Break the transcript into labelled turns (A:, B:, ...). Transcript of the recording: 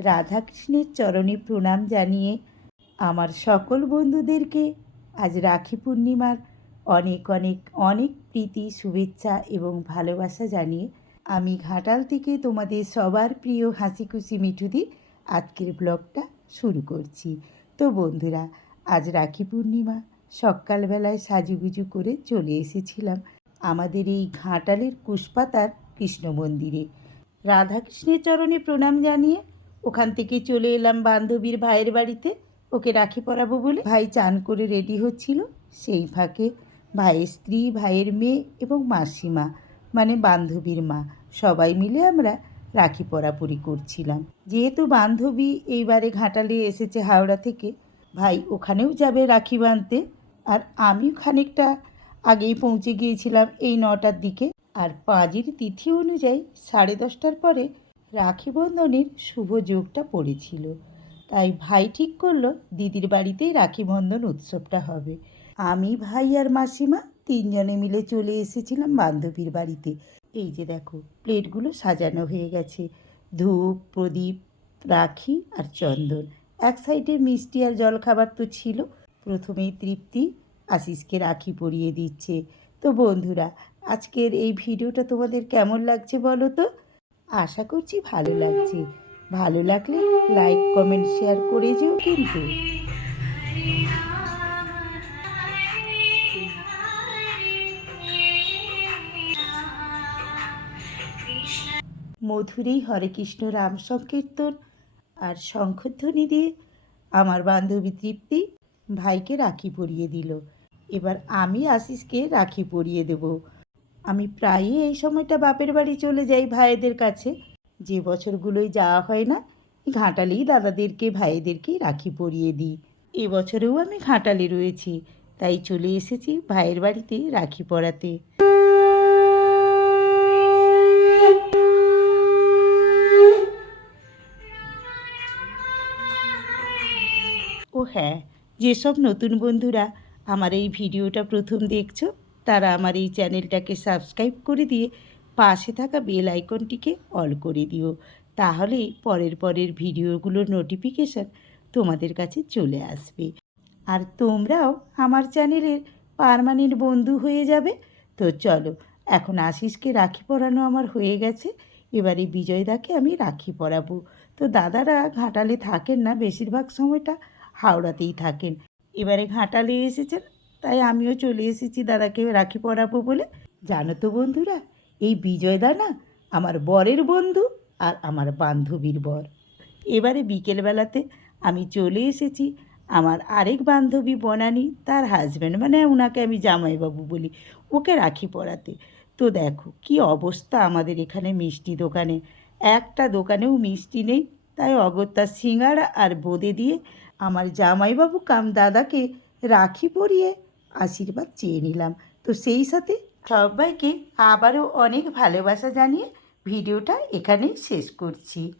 A: রাধাকৃষ্ণের চরণে প্রণাম জানিয়ে আমার সকল বন্ধুদেরকে আজ রাখি পূর্ণিমার অনেক অনেক অনেক প্রীতি, শুভেচ্ছা এবং ভালোবাসা জানিয়ে আমি ঘাটাল থেকে তোমাদের সবার প্রিয় হাসি খুশি মিঠুদি আজকের ব্লগটা শুরু করছি। তো বন্ধুরা, আজ রাখি পূর্ণিমা, সকালবেলায় সাজুগুজু করে চলে এসেছিলাম আমাদের এই ঘাটালের কুশপাতার কৃষ্ণ মন্দিরে। রাধাকৃষ্ণের চরণে প্রণাম জানিয়ে ওখান থেকে চলে এলাম বান্ধবীর ভাইয়ের বাড়িতে। ওকে রাখি পরাবো বলে ভাই চান করে রেডি হচ্ছিল। সেই ফাঁকে ভাইয়ের স্ত্রী, ভাইয়ের মেয়ে এবং মাসিমা মানে বান্ধবীর মা, সবাই মিলে আমরা রাখি পরাপরি করছিলাম। যেহেতু বান্ধবী এইবারে ঘাটালে এসেছে হাওড়া থেকে, ভাই ওখানেও যাবে রাখি বাঁধতে। আর আমিও খানিকটা আগেই পৌঁছে গিয়েছিলাম এই নটার দিকে। আর পাঁজির তিথি অনুযায়ী সাড়ে দশটার পরে রাখি বন্ধনের শুভ যোগটা পড়েছিল। তাই ভাই ঠিক করল, দিদির বাড়িতেই রাখি বন্ধন উৎসবটা হবে। আমি, ভাই আর মাসিমা তিনজনে মিলে চলে এসেছিলাম বান্ধবীর বাড়িতে। এই যে দেখো, প্লেটগুলো সাজানো হয়ে গেছে। ধূপ, প্রদীপ, রাখি আর চন্দন। এক সাইডে মিষ্টি আর জলখাবার তো ছিল। প্রথমেই তৃপ্তি আশিসকে রাখি পরিয়ে দিচ্ছে। তো বন্ধুরা, আজকের এই ভিডিওটা তোমাদের কেমন লাগছে বলো তো? আশা করছি ভালো লাগছে। ভালো লাগলে লাইক কমেন্ট শেয়ার করে যেও কিন্তু। মধুরেই হরে কৃষ্ণ রাম সংকীর্তন আর শঙ্খধ্বনি দিয়ে আমার বান্ধবী তৃপ্তি ভাইকে রাখি পরিয়ে দিল। এবার আমি আশিসকে রাখি পরিয়ে দেব। আমি প্রায়ই এই সময়টা বাপের বাড়ি চলে যাই ভাইদের কাছে। যে বছরগুলোই যাওয়া হয় না ঘাটালেই দাদাদেরকে, ভাইদেরকেই রাখি পরিয়ে দিই। এবছরেও আমি ঘাটালে রয়েছি, তাই চলে এসেছি ভাইয়ের বাড়িতে রাখি পরাতে। ও হ্যাঁ যেসব নতুন বন্ধুরা আমার এই ভিডিওটা প্রথম দেখছ তারা আমার এই চ্যানেলটাকে সাবস্ক্রাইব করে দিয়ে পাশে থাকা বেল আইকনটিকে অল করে দিও। তাহলেই পরের পরের ভিডিওগুলোর নোটিফিকেশান তোমাদের কাছে চলে আসবে। আর তোমরাও আমার চ্যানেলের পারমানেন্ট বন্ধু হয়ে যাবে। তো চলো, এখন আশিসকে রাখি পরানো আমার হয়ে গেছে। এবারে বিজয়দাকে আমি রাখি পরাবো। তো দাদারা ঘাটালে থাকেন না, বেশিরভাগ সময়টা হাওড়াতেই থাকেন। এবারে ঘাটালে এসেছেন তাই আমিও চলে এসেছি দাদাকে রাখি পরাবো বলে। জানো তো বন্ধুরা, এই বিজয়দা না আমার বরের বন্ধু আর আমার বান্ধবীর বর। এবারে বিকেলবেলাতে আমি চলে এসেছি আমার আরেক বান্ধবী বনানি, তার হাজব্যান্ড মানে ওনাকে আমি জামাইবাবু বলি, ওকে রাখি পরাতে। তো দেখো, কি অবস্থা আমাদের এখানে মিষ্টি দোকানে। একটা দোকানেও মিষ্টি নেই, তাই অগত্যা সিঙ্গারা আর বোঁদে দিয়ে আমার জামাইবাবু কাম দাদাকে রাখি পরিয়ে আশীর্বাদ চেয়ে নিলাম। তো সেই সাথে সবাইকে আবারও অনেক ভালোবাসা জানিয়ে ভিডিওটা এখানেই শেষ করছি।